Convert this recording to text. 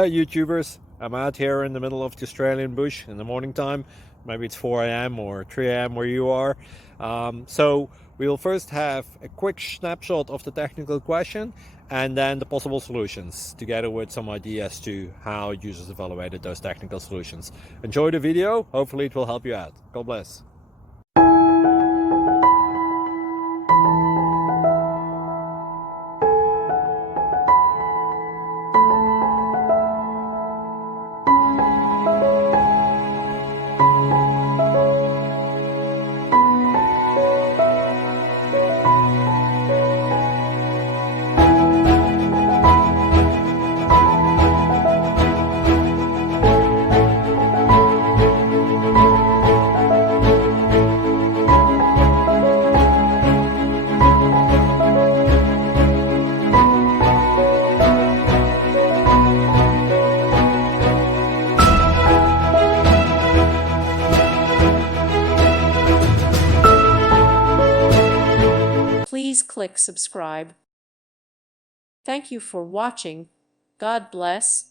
Hey YouTubers, I'm out here in the middle of the Australian bush in the morning time. Maybe it's 4 a.m. or 3 a.m. where you are. So we'll first have a quick snapshot of the technical question and then the possible solutions, together with some ideas to how users evaluated those technical solutions. Enjoy the video, hopefully it will help you out. God bless. Please click subscribe. Thank you for watching. God bless.